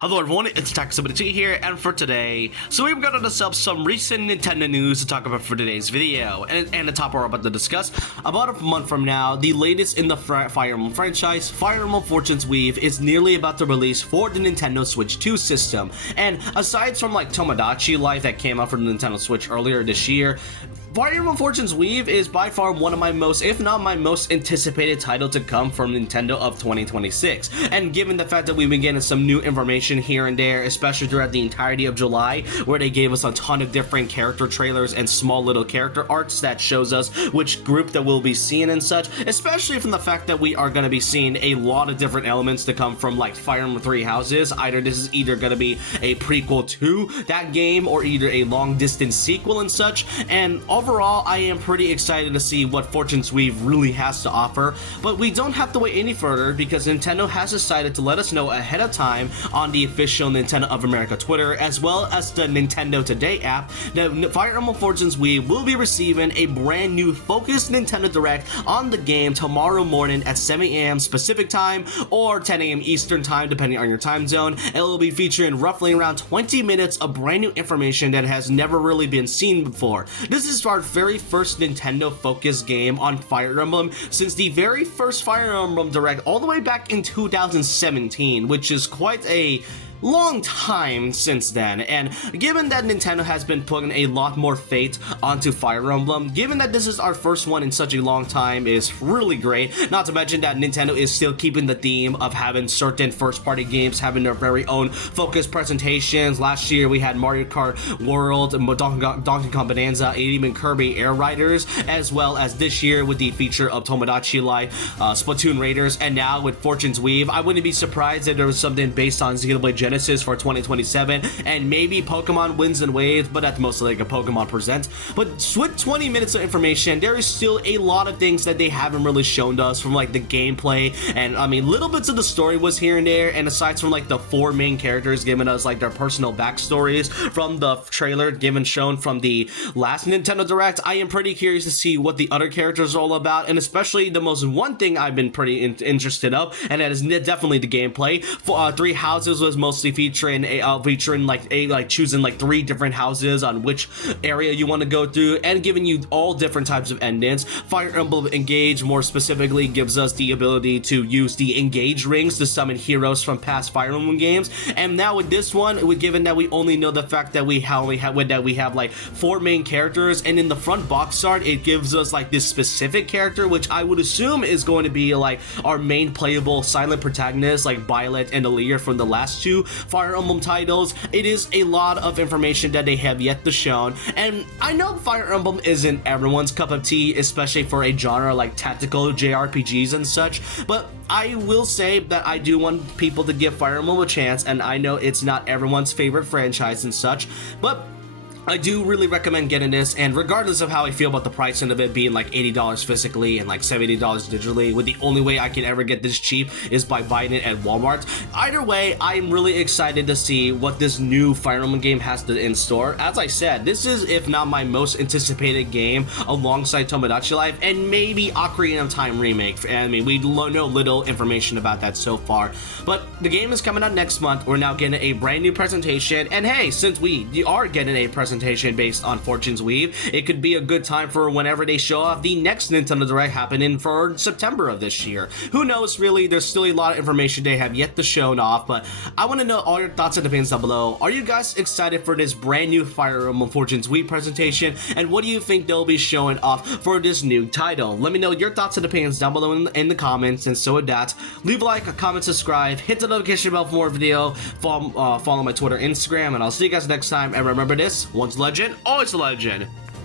Hello everyone, it's Taxability here, and for today, we've got ourselves some recent Nintendo news to talk about for today's video, and the top we're about to discuss. About a month from now, the latest in the Fire Emblem franchise, Fire Emblem Fortune's Weave, is nearly about to release for the Nintendo Switch 2 system, and aside from like Tomodachi Life that came out for the Nintendo Switch earlier this year, Fire Emblem Fortune's Weave is by far one of my most, if not my most anticipated title to come from Nintendo of 2026. And given the fact that we've been getting some new information here and there, especially throughout the entirety of July, where they gave us a ton of different character trailers and small little character arts that shows us which group that we'll be seeing and such, especially from the fact that we are going to be seeing a lot of different elements to come from like Fire Emblem Three Houses. This is either going to be a prequel to that game or either a long distance sequel and such, and overall, I am pretty excited to see what Fortune's Weave really has to offer, but we don't have to wait any further because Nintendo has decided to let us know ahead of time on the official Nintendo of America Twitter, as well as the Nintendo Today app, that Fire Emblem Fortune's Weave will be receiving a brand new focused Nintendo Direct on the game tomorrow morning at 7 a.m. Pacific time or 10 a.m. Eastern time, depending on your time zone. It will be featuring roughly around 20 minutes of brand new information that has never really been seen before. This is our very first Nintendo focused game on Fire Emblem since the very first Fire Emblem Direct all the way back in 2017, which is quite a long time since then. And given that Nintendo has been putting a lot more faith onto Fire Emblem, given that this is our first one in such a long time, is really great. Not to mention that Nintendo is still keeping the theme of having certain first-party games having their very own focused presentations. Last year we had Mario Kart World, Donkey Kong Bonanza, and even Kirby Air Riders, as well as this year with the feature of Tomodachi Life, Splatoon Raiders, and now with Fortune's Weave. I wouldn't be surprised if there was something based on Xenoblade Genesis for 2027, and maybe Pokemon Winds and Waves, but that's mostly like a Pokemon Presents. But with 20 minutes of information, there is still a lot of things that they haven't really shown to us, from like the gameplay, and I mean little bits of the story was here and there, and aside from like the four main characters giving us like their personal backstories from the trailer shown from the last Nintendo Direct, I am pretty curious to see what the other characters are all about, and especially the most one thing I've been pretty interested of, and that is definitely the gameplay. Three Houses was mostly featuring choosing like three different houses on which area you want to go through, and giving you all different types of endings. Fire Emblem Engage more specifically gives us the ability to use the Engage rings to summon heroes from past Fire Emblem games, and now with this one, given that we only know the fact that we have like four main characters, and in the front box art it gives us like this specific character, which I would assume is going to be like our main playable silent protagonist like Violet and Aaliyah from the last two Fire Emblem titles. It is a lot of information that they have yet to show, and I know Fire Emblem isn't everyone's cup of tea, especially for a genre like tactical JRPGs and such, but I will say that I do want people to give Fire Emblem a chance, and I know it's not everyone's favorite franchise and such, but I do really recommend getting this, and regardless of how I feel about the pricing of it being like $80 physically and like $70 digitally, with the only way I can ever get this cheap is by buying it at Walmart. Either way, I'm really excited to see what this new Fire Emblem game has in store. As I said, this is, if not my most anticipated game, alongside Tomodachi Life and maybe Ocarina of Time remake. I mean, we know little information about that so far, but the game is coming out next month. We're now getting a brand new presentation, and hey, since we are getting a presentation based on Fortune's Weave, it could be a good time for whenever they show off the next Nintendo Direct happening for September of this year. Who knows, really? There's still a lot of information they have yet to show off, but I want to know all your thoughts in the opinions down below. Are you guys excited for this brand new Fire Emblem Fortune's Weave presentation, and what do you think they'll be showing off for this new title? Let me know your thoughts and opinions down below in the comments, and so with that, leave a like, a comment, subscribe, hit the notification bell for more video, follow my Twitter, Instagram, and I'll see you guys next time, and remember this, once a legend, always a legend.